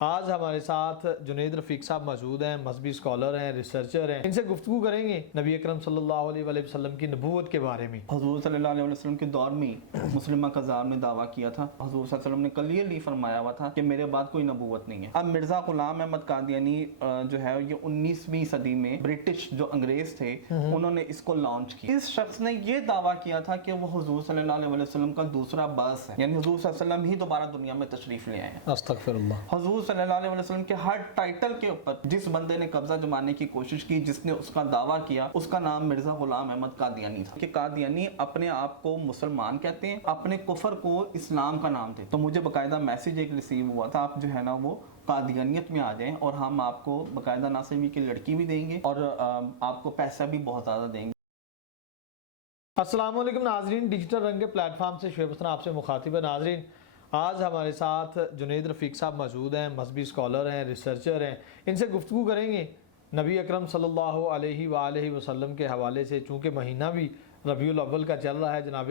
آج ہمارے ساتھ جنید رفیق صاحب موجود ہیں، مذہبی اسکالر ہیں، ریسرچر ہیں۔ ان سے گفتگو کریں گے نبی اکرم صلی اللہ علیہ وآلہ وسلم کی نبوت کے بارے میں۔ حضور صلی اللہ علیہ وسلم کے دور میں مسلمہ کذاب نے دعویٰ کیا تھا۔ حضور صلی اللہ علیہ وسلم نے کلیئرلی فرمایا ہوا تھا کہ میرے بعد کوئی نبوت نہیں ہے۔ اب مرزا غلام احمد قادیانی جو ہے یہ 19ویں صدی میں برٹش جو انگریز تھے انہوں نے اس کو لانچ کیا۔ اس شخص نے یہ دعویٰ کیا تھا کہ وہ حضور صلی اللہ علیہ وسلم کا دوسرا باعث ہے، یعنی حضور صلی اللہ علیہ وسلم ہی دوبارہ دنیا میں تشریف لے آئے ہیں۔ استغفر اللہ۔ حضور صلی اللہ علیہ وسلم کے ہر ٹائٹل کے اوپر جس بندے نے قبضہ جمانے کی کوشش کی، جس نے اس کا دعویٰ کیا، اس کا نام مرزا غلام احمد قادیانی تھا۔ کہ قادیانی اپنے آپ کو مسلمان کہتے ہیں، اپنے کفر کو اسلام کا نام دیتے۔ تو مجھے باقاعدہ میسیج ایک ریسیو ہوا تھا، آپ جو ہے نا وہ قادیانیت میں آ جائیں اور ہم آپ کو باقاعدہ نہ صرف کی لڑکی بھی دیں گے اور آپ کو پیسہ بھی بہت زیادہ دیں گے۔ السلام علیکم ناظرین، ڈیجیٹل رنگ کے پلیٹ فارم سے شعیب حسن آپ سے مخاطب ہے۔ ناظرین، آج ہمارے ساتھ جنید رفیق صاحب موجود ہیں، مذہبی اسکالر ہیں، ریسرچر ہیں۔ ان سے گفتگو کریں گے نبی اکرم صلی اللہ علیہ وآلہ وسلم کے حوالے سے، چونکہ مہینہ بھی ربیع الاول کا چل رہا ہے، جناب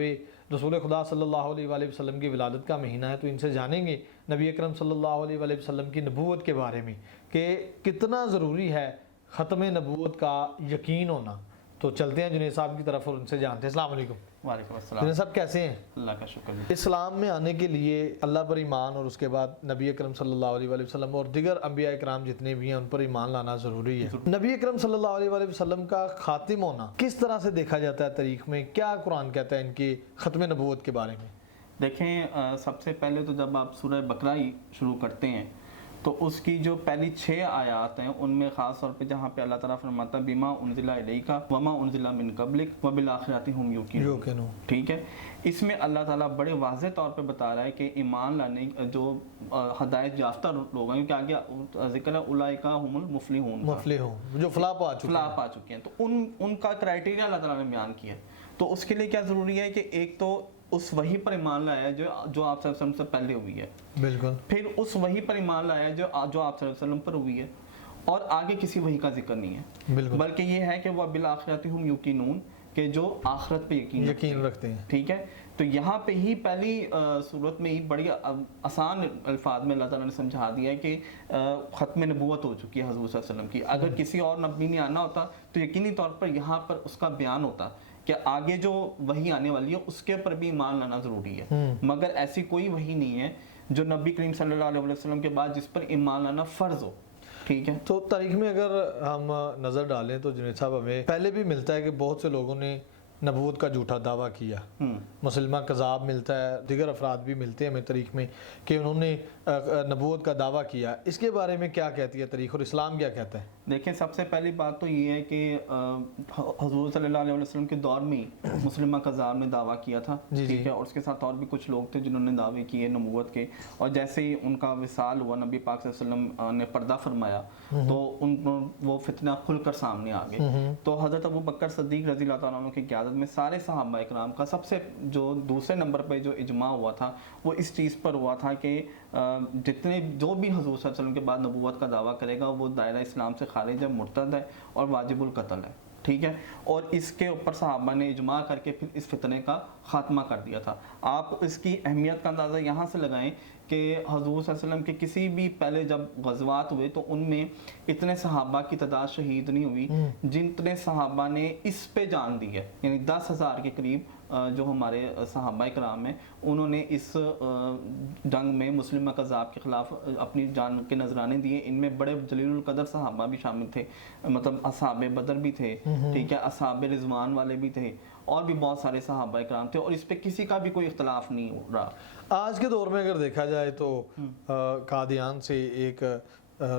رسول خدا صلی اللہ علیہ وآلہ وسلم کی ولادت کا مہینہ ہے، تو ان سے جانیں گے نبی اکرم صلی اللہ علیہ وآلہ وسلم کی نبوت کے بارے میں کہ کتنا ضروری ہے ختم نبوت کا یقین ہونا۔ تو چلتے ہیں جنید صاحب کی طرف اور ان سے جانتے ہیں۔ السلام علیکم۔ وعلیکم السلام۔ جنید صاحب کیسے ہیں؟ اللہ کا شکر۔ اسلام میں آنے کے لیے اللہ پر ایمان اور اس کے بعد نبی اکرم صلی اللہ علیہ وآلہ وسلم اور دیگر انبیاء اکرام جتنے بھی ہیں ان پر ایمان لانا ضروری ہے۔ نبی اکرم صلی اللہ علیہ وآلہ وسلم کا خاتم ہونا کس طرح سے دیکھا جاتا ہے تاریخ میں؟ کیا قرآن کہتا ہے ان کی ختم نبوت کے بارے میں؟ دیکھیں، سب سے پہلے تو جب آپ سورہ بقرہ ہی شروع کرتے ہیں تو اس کی جو پہلی 6 آیات ہیں ان میں خاص طور پہ جہاں پہ اللہ تعالیٰ فرماتا ہے بما انزل الیک وما انزل من قبلک وبالآخرۃ ہم یوقنون، ٹھیک ہے، اس میں اللہ تعالیٰ بڑے واضح طور پہ بتا رہا ہے کہ ایمان لانے جو ہدایت یافتہ لوگ ہیں، کیونکہ آگے ذکر ہے اولئک هم المفلحون، جو فلاح پا چکے ہیں، تو ان کا کرائٹیریا اللہ تعالیٰ نے بیان کیا ہے۔ تو اس کے لیے کیا ضروری ہے کہ ایک تو اس وحی پر ایمان لایا ہے جو آپ صلی اللہ علیہ وسلم سے پہلے ہوئی ہے، بالکل، پھر اس وحی پر ایمان لایا ہے جو آپ صلی اللہ علیہ وسلم پر ہوئی ہے، اور آگے کسی وحی کا ذکر نہیں ہے، بالکل، بلکہ یہ ہے کہ وہ بالآخرۃ ہم یوقنون، کہ جو آخرت پہ یقین رکھتے ہیں، ٹھیک ہے۔ تو یہاں پہ ہی پہلی صورت میں ہی بڑی آسان الفاظ میں اللہ تعالیٰ نے سمجھا دیا ہے کہ ختم نبوت ہو چکی ہے حضور صلی اللہ علیہ وسلم کی۔ اگر کسی اور نبی نے آنا ہوتا تو یقینی طور پر یہاں پر اس کا بیان ہوتا کہ آگے جو وحی آنے والی ہے اس کے پر بھی ایمان لانا ضروری ہے، مگر ایسی کوئی وحی نہیں ہے جو نبی کریم صلی اللہ علیہ وسلم کے بعد جس پر ایمان لانا فرض ہو، ٹھیک ہے۔ تو تاریخ میں اگر ہم نظر ڈالیں تو جنید صاحب ہمیں پہلے بھی ملتا ہے کہ بہت سے لوگوں نے نبوت کا جھوٹا دعویٰ کیا، مسلمہ کذاب ملتا ہے، دیگر افراد بھی ملتے ہیں ہمیں تاریخ میں کہ انہوں نے نبوت کا دعویٰ کیا۔ اس کے بارے میں کیا کہتی ہے تاریخ اور اسلام کیا کہتا ہے؟ دیکھیں، سب سے پہلی بات تو یہ ہے کہ حضور صلی اللہ علیہ وسلم کے دور میں مسلمہ کذاب نے دعویٰ کیا تھا، ٹھیک ہے، اور اس کے ساتھ اور بھی کچھ لوگ تھے جنہوں نے دعوے کیے نبوت کے، اور جیسے ہی ان کا وصال ہوا، نبی پاک صلی اللہ علیہ وسلم نے پردہ فرمایا تو وہ فتنہ کھل کر سامنے آ گئے۔ تو حضرت ابو بکر صدیق رضی اللہ تعالیٰ عنہ کی قیادت میں سارے صحابہ اکرام کا سب سے جو دوسرے نمبر پہ جو اجماع ہوا تھا وہ اس چیز پر ہوا تھا کہ جو بھی حضور صلی اللہ علیہ وسلم کے بعد نبوت کا دعویٰ کرے گا وہ دائرہ اسلام سے خارج ہے، مرتد ہے اور واجب القتل ہے، ٹھیک ہے۔ اور اس کے اوپر صحابہ نے اجماع کر کے پھر اس فتنے کا خاتمہ کر دیا تھا۔ آپ اس کی اہمیت کا اندازہ یہاں سے لگائیں کہ حضور صلی اللہ علیہ وسلم کے کسی بھی پہلے جب غزوات ہوئے تو ان میں اتنے صحابہ کی تعداد شہید نہیں ہوئی جتنے صحابہ نے اس پہ جان دی ہے، یعنی 10,000 کے قریب جو ہمارے صحابہ کرام ہیں انہوں نے اس جنگ میں مسلمہ کذاب کے خلاف اپنی جان کے نذرانے دیے۔ ان میں بڑے جلیل القدر صحابہ بھی شامل تھے، مطلب اصحاب بدر بھی تھے، ٹھیک ہے، اصحاب رضوان والے بھی تھے، اور بھی بہت سارے صحابہ کرام تھے، اور اس پہ کسی کا بھی کوئی اختلاف نہیں ہو رہا۔ آج کے دور میں اگر دیکھا جائے تو قادیان سے ایک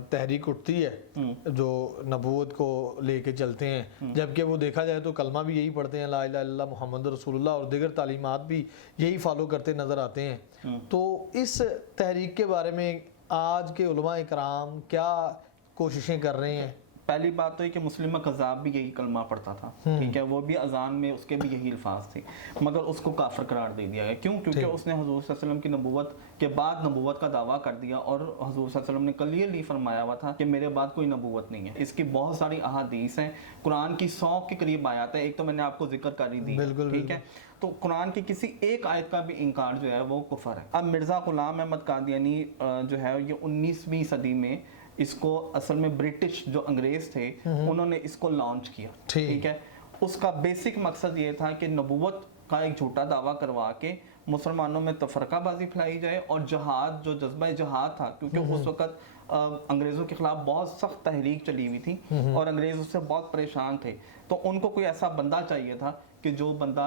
تحریک اٹھتی ہے جو نبوت کو لے کے چلتے ہیں، جبکہ وہ دیکھا جائے تو کلمہ بھی یہی پڑھتے ہیں لا الہ الا اللہ محمد رسول اللہ، اور دیگر تعلیمات بھی یہی فالو کرتے نظر آتے ہیں۔ تو اس تحریک کے بارے میں آج کے علماء اکرام کیا کوششیں کر رہے ہیں؟ پہلی بات تو یہ کہ مسلمہ کذاب بھی یہی کلمہ پڑھتا تھا، ٹھیک ہے، وہ بھی اذان میں اس کے بھی یہی الفاظ تھے، مگر اس کو کافر قرار دے دیا گیا. کیوں؟ کیونکہ اس نے حضور صلی اللہ علیہ وسلم کی نبوت کے بعد نبوت کا دعویٰ کر دیا، اور حضور صلی اللہ علیہ وسلم نے کلیئرلی فرمایا ہوا تھا کہ میرے بعد کوئی نبوت نہیں ہے. اس کی بہت ساری احادیث ہیں، قرآن کی 100 کے قریب آیات ہیں، ایک تو میں نے آپ کو ذکر کر ہی دی، ٹھیک ہے. تو قرآن کی کسی ایک آیت کا بھی انکار جو ہے وہ کفر ہے. اب مرزا غلام احمد قادیانی جو ہے یہ 19ویں صدی میں اس کو اصل میں برٹش جو انگریز تھے انہوں نے اس کو لانچ کیا، ٹھیک ہے. اس کا بیسک مقصد یہ تھا کہ نبوت کا ایک جھوٹا دعویٰ کروا کے مسلمانوں میں تفرقہ بازی پھیلائی جائے، اور جہاد، جو جذبہ جہاد تھا، کیونکہ اس وقت انگریزوں کے خلاف بہت سخت تحریک چلی ہوئی تھی اور انگریز اس سے بہت پریشان تھے، تو ان کو کوئی ایسا بندہ چاہیے تھا کہ جو بندہ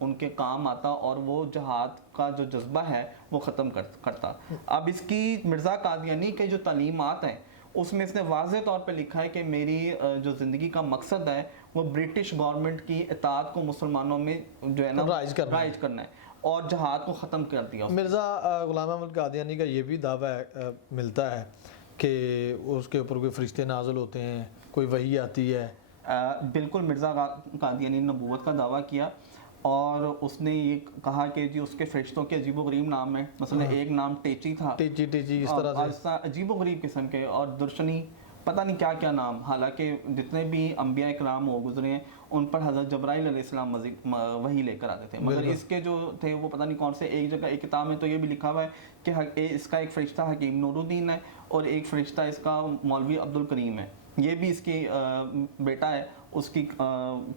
ان کے کام آتا اور وہ جہاد کا جو جذبہ ہے وہ ختم کرتا. اب اس کی مرزا قادیانی کے جو تعلیمات ہیں اس میں اس نے واضح طور پہ لکھا ہے کہ میری جو زندگی کا مقصد ہے وہ برٹش گورنمنٹ کی اطاعت کو مسلمانوں میں جو ہے نا رائج کرنا ہے، اور جہاد کو ختم کر دیا. مرزا غلام احمد قادیانی کا یہ بھی دعویٰ ملتا ہے کہ اس کے اوپر کوئی فرشتے نازل ہوتے ہیں، کوئی وحی آتی ہے. بالکل، مرزا قادیانی نے نبوت کا دعویٰ کیا، اور اس نے یہ کہا کہ جی اس کے فرشتوں کے عجیب و غریب نام ہیں. مثلا ایک نام ٹیچی تھا، ٹیچی اس طرح سے عجیب و غریب قسم کے، اور درشنی، پتہ نہیں کیا کیا نام. حالانکہ جتنے بھی انبیاء اکرام ہو گزرے ہیں ان پر حضرت جبرائیل علیہ السلام وحی لے کر آتے تھے، مگر اس کے جو تھے وہ پتہ نہیں کون سے. ایک جگہ ایک کتاب میں تو یہ بھی لکھا ہوا ہے کہ اس کا ایک فرشتہ حکیم نور الدین ہے، اور ایک فرشتہ اس کا مولوی عبد الکریم ہے، یہ بھی اس کی بیٹا ہے. اس کی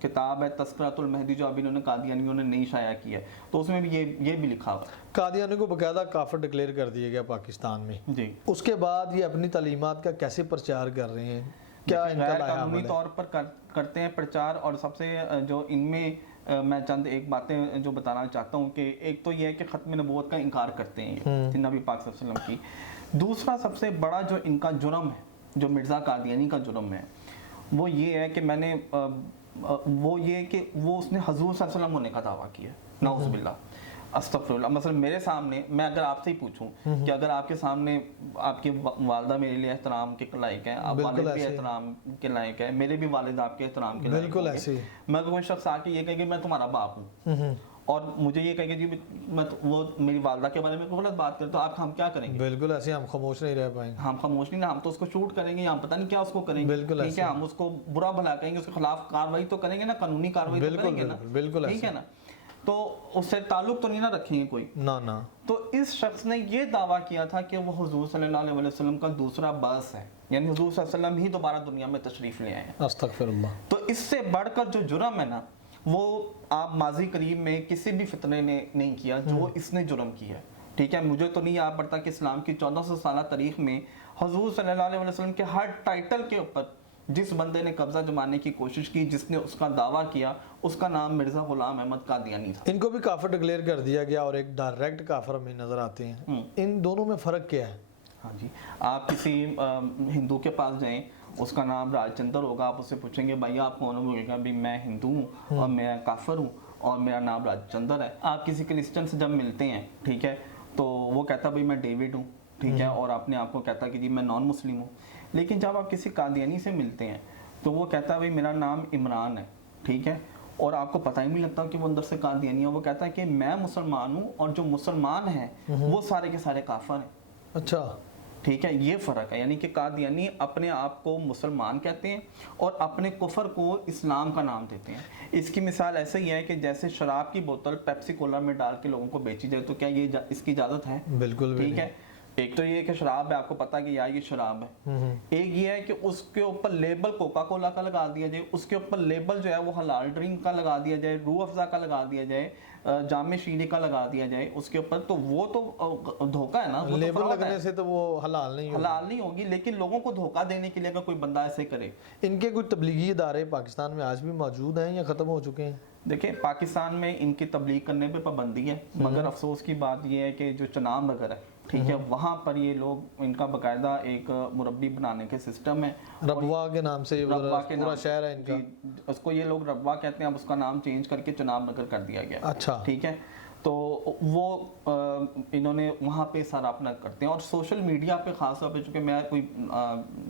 کتاب ہے تذکرۃ المہدی جو ابھی انہوں نے قادیانیوں نے نہیں شائع کی ہے، تو اس میں بھی یہ بھی لکھا ہوا ہے. قادیانی کو باقاعدہ کافر ڈکلیئر کر دیا گیا پاکستان میں. جی. اس کے بعد یہ اپنی تعلیمات کا کیسے پرچار کر رہے ہیں؟ کیا ان کا غیر قانونی طور پر کرتے ہیں پرچار، اور سب سے جو ان میں میں چند ایک باتیں جو بتانا چاہتا ہوں کہ ایک تو یہ ہے کہ ختم نبوت کا انکار کرتے ہیں نبی پاک صلی اللہ علیہ وسلم کی. دوسرا سب سے بڑا جو ان کا جرم ہے، جو مرزا قادیانی کا جرم ہے، وہ یہ ہے کہ میں نے وہ یہ کہ وہ اس نے حضور صلی اللہ علیہ وسلم ہونے کا دعویٰ کیا. نعوذ باللہ، استغفر اللہ. مثلا میرے سامنے، میں اگر آپ سے ہی پوچھوں کہ اگر آپ کے سامنے آپ کی والدہ میرے لیے احترام کے لائق ہیں، آپ والد بھی احترام کے لائق ہیں، میرے بھی والد آپ کے احترام کے لائق ہیں، میں کوئی شخص آ کے یہ کہے کہ میں تمہارا باپ ہوں اور مجھے یہ کہے کہ جی میں وہ میری والدہ کے بارے میں کوئی غلط بات کرے، تو آپ ہم کیا کریں گے؟ بالکل ایسے ہم خاموش نہیں رہ پائیں گے. ہم خاموش نہیں، ہم تو اس کو شوٹ کریں گے، یا ہم پتہ نہیں کیا اس کو کریں گے، ٹھیک ہے، ہم اس کو برا بھلا کہیں گے، اس کے خلاف کارروائی تو کریں گے نا، قانونی کارروائی تو کریں گے نا، ٹھیک ہے نا. تو اس سے تعلق تو نہیں نہ رکھیں گے کوئی. نہ. تو اس شخص نے یہ دعویٰ کیا تھا کہ وہ حضور صلی اللہ علیہ وسلم کا دوسرا بعث ہے، یعنی حضور صلی اللہ علیہ وسلم ہی دوبارہ دنیا میں تشریف لے آئے ہیں. استغفر اللہ. تو اس سے بڑھ کر جو جرم ہے نا، وہ آپ ماضی قریب میں کسی بھی فتنے نے نہیں کیا جو اس نے جرم کیا ہے، ٹھیک ہے. مجھے تو نہیں یاد پڑتا کہ اسلام کی 1400 سالہ تاریخ میں حضور صلی اللہ علیہ وسلم کے ہر ٹائٹل کے اوپر جس بندے نے قبضہ جمانے کی کوشش کی، جس نے اس کا دعویٰ کیا، اس کا نام مرزا غلام احمد قادیانی تھا. ان کو بھی کافر ڈکلیئر کر دیا گیا اور ایک ڈائریکٹ کافر ہمیں نظر آتے ہیں. ان دونوں میں فرق کیا ہے؟ ہاں جی، آپ کسی ہندو کے پاس جائیں، اس کا نام راج چندر ہوگا، آپ اس سے پوچھیں گے بھائی آپ کون ہو، بولے گا بھی میں ہندو ہوں اور میں کافر ہوں اور میرا نام راج چندر ہے. آپ کسی کرسچن سے جب ملتے ہیں، ٹھیک ہے، تو وہ کہتا بھائی میں ڈیوڈ ہوں، ٹھیک ہے، اور اپنے آپ کو کہتا کہ جی میں نان مسلم ہوں. لیکن جب آپ کسی قادیانی سے ملتے ہیں تو وہ کہتا ہے بھائی میرا نام عمران ہے، ٹھیک ہے، اور آپ کو پتہ ہی نہیں لگتا کہ وہ اندر سے قادیانی ہے. وہ کہتا ہے کہ میں مسلمان ہوں اور جو مسلمان ہیں وہ سارے کے سارے کافر ہیں. اچھا، ٹھیک ہے، یہ فرق ہے. یعنی کہ قادیانی اپنے آپ کو مسلمان کہتے ہیں اور اپنے کفر کو اسلام کا نام دیتے ہیں. اس کی مثال ایسے ہی ہے کہ جیسے شراب کی بوتل پیپسی کولا میں ڈال کے لوگوں کو بیچی جائے، تو کیا یہ اس کی اجازت ہے؟ بالکل. ٹھیک ہے، ایک تو یہ کہ شراب ہے، آپ کو پتا کہ یار یہ شراب ہے. ایک یہ ہے کہ اس کے اوپر لیبل کوکا کولا کا لگا دیا جائے، اس کے اوپر لیبل جو ہے وہ حلال ڈرنک کا لگا دیا جائے، روح افزا کا لگا دیا جائے، جام شیرے کا لگا دیا جائے اس کے اوپر، تو وہ تو دھوکہ ہے نا. لیبل لگنے سے تو وہ حلال نہیں ہوگی، لیکن لوگوں کو دھوکہ دینے کے لیے اگر کوئی بندہ ایسے کرے. ان کے کوئی تبلیغی ادارے پاکستان میں آج بھی موجود ہیں یا ختم ہو چکے ہیں؟ دیکھیں، پاکستان میں ان کی تبلیغ کرنے پہ پابندی ہے، مگر افسوس کی بات یہ ہے کہ جو چناب نگر ہے، ٹھیک ہے، وہاں پر یہ لوگ، ان کا باقاعدہ ایک مربی بنانے کے سسٹم ہے. ربوا کے نام سے پورا شہر ہے ان کا، اس کو یہ لوگ ربوا کہتے ہیں، اب اس کا نام چینج کر کے چناب نگر کر دیا گیا. اچھا، ٹھیک ہے، تو وہ انہوں نے وہاں پہ سارا اپنا کرتے ہیں. اور سوشل میڈیا پہ خاص طور پہ، چونکہ میں کوئی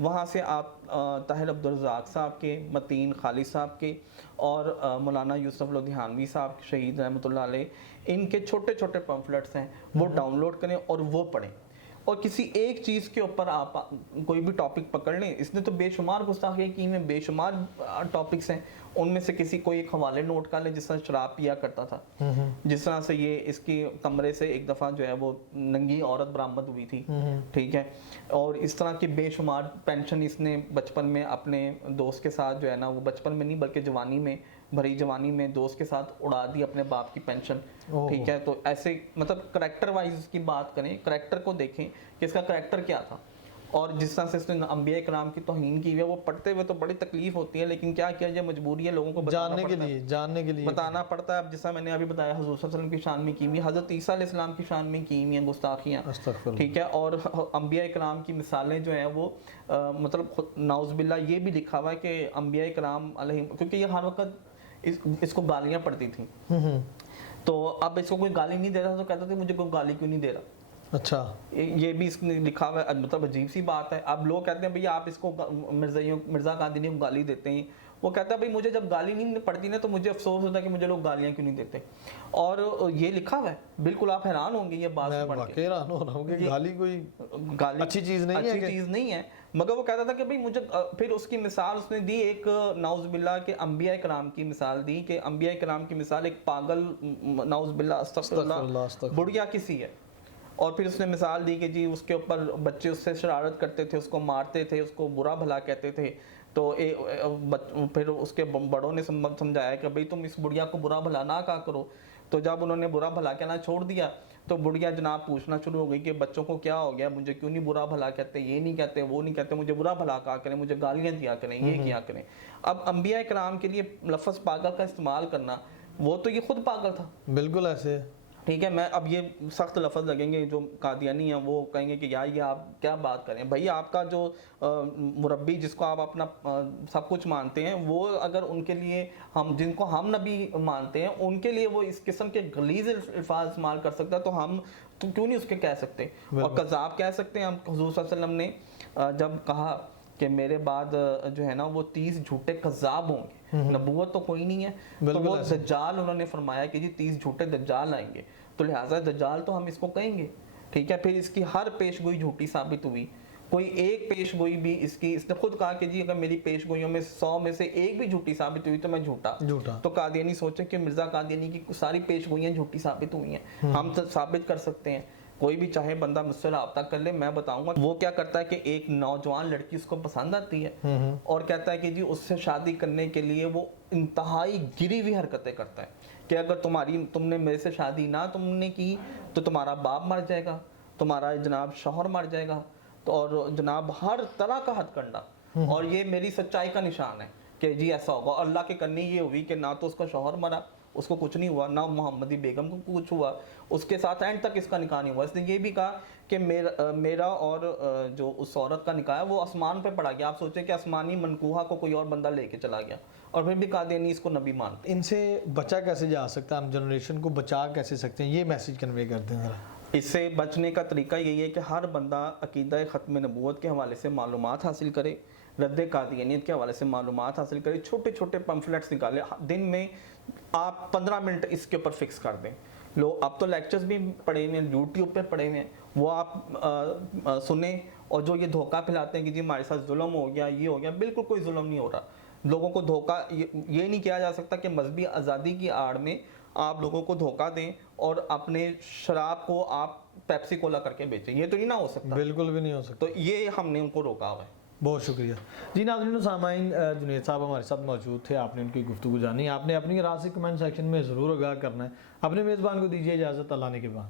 وہاں سے آپ طاہر عبدالرزاق صاحب کے، متین خالد صاحب کے اور مولانا یوسف لدھیانوی صاحب شہید رحمۃ اللہ علیہ، ان کے چھوٹے چھوٹے پمفلٹس ہیں، وہ ڈاؤن لوڈ کریں اور وہ پڑھیں، اور کسی ایک چیز کے اوپر آپ کوئی بھی ٹاپک پکڑ لیں. اس نے تو بے شمار گستاخی کی میں، بے شمار ٹاپکس ہیں، ان میں سے کسی کوئی ایک حوالے نوٹ کر لیں. جس طرح شراب پیا کرتا تھا، جس طرح سے یہ اس کی کمرے سے ایک دفعہ جو ہے وہ ننگی عورت برآمد ہوئی تھی، ٹھیک ہے، اور اس طرح کی بے شمار پینشن اس نے بچپن میں اپنے دوست کے ساتھ جو ہے نا، وہ بچپن میں نہیں بلکہ جوانی میں، بھری جوانی میں دوست کے ساتھ اڑا دی اپنے باپ کی پینشن، ٹھیک ہے. تو ایسے مطلب کریکٹر وائز اس کی بات کریں، کریکٹر کو دیکھیں کہ اس کا کریکٹر کیا تھا. اور جس طرح سے اس نے انبیاء کرام کی توہین کی ہے، وہ پڑھتے ہوئے تو بڑی تکلیف ہوتی ہے، لیکن کیا کیا جائے، مجبوری ہے لوگوں کو جاننے کے لیے بتانا پڑتا ہے. اب جیسا میں نے ابھی بتایا حضور صلی اللہ علیہ وسلم کی شان میں کی ہوئی، حضرت عیسیٰ علیہ السلام کی شان میں کی ہوئی ہیں گستاخیاں، ٹھیک ہے. اور انبیاء کرام کی مثالیں جو ہیں وہ مطلب نعوذ باللہ یہ بھی لکھا ہوا ہے کہ انبیاء کرام علیہ، کیونکہ یہ ہر وقت اس کو گالیاں پڑتی تھیں، تو اب اس کو کوئی گالی نہیں دے رہا تو کہتا تھا مجھے کوئی گالی کیوں نہیں دے رہا. اچھا، یہ بھی اس نے لکھا ہوا ہے. مطلب عجیب سی بات ہے. اب لوگ کہتے ہیں بھئی آپ اس کو مرزا قادری کو گالی دیتے ہیں. وہ کہتا ہے بھئی مجھے جب گالی نہیں پڑتی نا تو مجھے افسوس ہوتا ہے کہ مجھے لوگ گالیاں کیوں نہیں دیتے. اور یہ لکھا ہوا ہے، بالکل آپ حیران ہوں گے یہ بات پڑھ کے. میں حیران ہو رہا ہوں کہ گالی کوئی اچھی چیز نہیں ہے. مگر وہ کہتا تھا کہ بھئی مجھے، پھر اس کی مثال اس نے دی ایک نعوذ باللہ کہ انبیاء کرام کی مثال دی، کہ انبیاء کرام کی مثال ایک پاگل، نعوذ باللہ استغفر اللہ، بڑھیا کسی ہے. اور پھر اس نے مثال دی کہ جی اس کے اوپر بچے اس سے شرارت کرتے تھے، اس کو مارتے تھے، اس کو برا بھلا کہتے تھے. تو پھر اس کے بڑوں نے سمجھایا کہ بھئی تم اس بڑھیا کو برا بھلا نہ کہا کرو. تو جب انہوں نے برا بھلا کہنا چھوڑ دیا تو بڑھیا جناب پوچھنا شروع ہو گئی کہ بچوں کو کیا ہو گیا، مجھے کیوں نہیں برا بھلا کہتے، یہ نہیں کہتے، وہ نہیں کہتے، مجھے برا بھلا کہا کریں، مجھے گالیاں دیا کریں، یہ کیا کریں. اب انبیاء کرام کے لیے لفظ پاگل کا استعمال کرنا، وہ تو یہ خود پاگل تھا. بالکل ایسے، ٹھیک ہے. میں اب یہ سخت لفظ لگیں گے، جو قادیانی ہیں وہ کہیں گے کہ یار یہ آپ کیا بات کریں. بھائی آپ کا جو مربی جس کو آپ اپنا سب کچھ مانتے ہیں، وہ اگر ان کے لیے ہم جن کو ہم نبی مانتے ہیں ان کے لیے وہ اس قسم کے غلیظ الفاظ استعمال کر سکتا ہے، تو ہم تو کیوں نہیں اس کے کہہ سکتے. اور کذاب کہہ سکتے ہیں ہم. حضور صلی اللہ علیہ وسلم نے جب کہا کہ میرے بعد جو ہے نا وہ 30 جھوٹے کذاب ہوں گے، نبوت تو کوئی نہیں ہے، تو وہ دجال انہوں نے فرمایا کہ جی 30 جھوٹے دجال آئیں گے، تو لہٰذا دجال تو ہم اس کو کہیں گے. ٹھیک ہے. پھر اس کی ہر پیش گوئی جھوٹی ثابت ہوئی. کوئی ایک پیش گوئی بھی اس نے خود کہا کہ جی اگر میری پیش گوئیوں میں 100 میں سے ایک بھی جھوٹی ثابت ہوئی تو میں جھوٹا. تو قادیانی سوچے کہ مرزا قادیانی کی ساری پیش گوئیاں جھوٹی ثابت ہوئی ہیں، ہم تو ثابت کر سکتے ہیں. کوئی بھی چاہے بندہ مجھ سے رابطہ کر لے، میں بتاؤں گا. وہ کیا کرتا ہے کہ ایک نوجوان لڑکی اس کو پسند آتی ہے اور کہتا ہے کہ جی اس سے شادی کرنے کے لیے وہ انتہائی گری ہوئی حرکتیں کرتا ہے کہ اگر تم نے میرے سے شادی نہ تم نے کی تو تمہارا باپ مر جائے گا، تمہارا جناب شوہر مر جائے گا، تو اور جناب ہر طرح کا ہتھ کنڈا. اور یہ میری سچائی کا نشان ہے کہ جی ایسا ہوگا. اور اللہ کی کرنی یہ ہوئی کہ نہ تو اس کا شوہر مرا، اس کو کچھ نہیں ہوا، نہ محمدی بیگم کو کچھ ہوا، اس کے ساتھ اینڈ تک اس کا نکاح نہیں ہوا. اس نے یہ بھی کہا کہ میرا اور جو اس عورت کا نکاح ہے وہ آسمان پہ پڑا گیا. آپ سوچیں کہ آسمانی منکوحہ کو کوئی اور بندہ لے کے چلا گیا، اور پھر بھی قادیانی اس کو نبی مانتے. ان سے بچا کیسے جا سکتا ہے، ہم جنریشن کو بچا کیسے سکتے ہیں، یہ میسیج کنوے کرتے ہیں ذرا. اس سے بچنے کا طریقہ یہی ہے کہ ہر بندہ عقیدہ ختم نبوت کے حوالے سے معلومات حاصل کرے، رد قادیانیت کے حوالے سے معلومات حاصل کرے، چھوٹے چھوٹے پمفلٹس نکالے. دن میں آپ 15 منٹ اس کے اوپر فکس کر دیں. اب تو لیکچرز بھی پڑے ہوئے ہیں، یوٹیوب پہ پڑے ہوئے ہیں، وہ آپ سنیں. اور جو یہ دھوکہ پھیلاتے ہیں کہ جی ہمارے ساتھ ظلم ہو گیا، یہ ہو گیا، بالکل کوئی ظلم نہیں ہو رہا. لوگوں کو دھوکہ یہ نہیں کیا جا سکتا کہ مذہبی آزادی کی آڑ میں آپ لوگوں کو دھوکہ دیں اور اپنے شراب کو آپ پیپسی کولا کر کے بیچیں. یہ تو نہیں نہ ہو سکتا، بالکل بھی نہیں ہو سکتا. تو یہ ہم نے ان کو روکا ہوا ہے. بہت شکریہ جی. ناظرین و سامعین، جنید صاحب ہمارے ساتھ موجود تھے، آپ نے ان کی گفتگو جانی. آپ نے اپنی رائے سے کمنٹ سیکشن میں ضرور آگاہ کرنا ہے. اپنے میزبان کو دیجیے اجازت. اللہ نے کے بعد.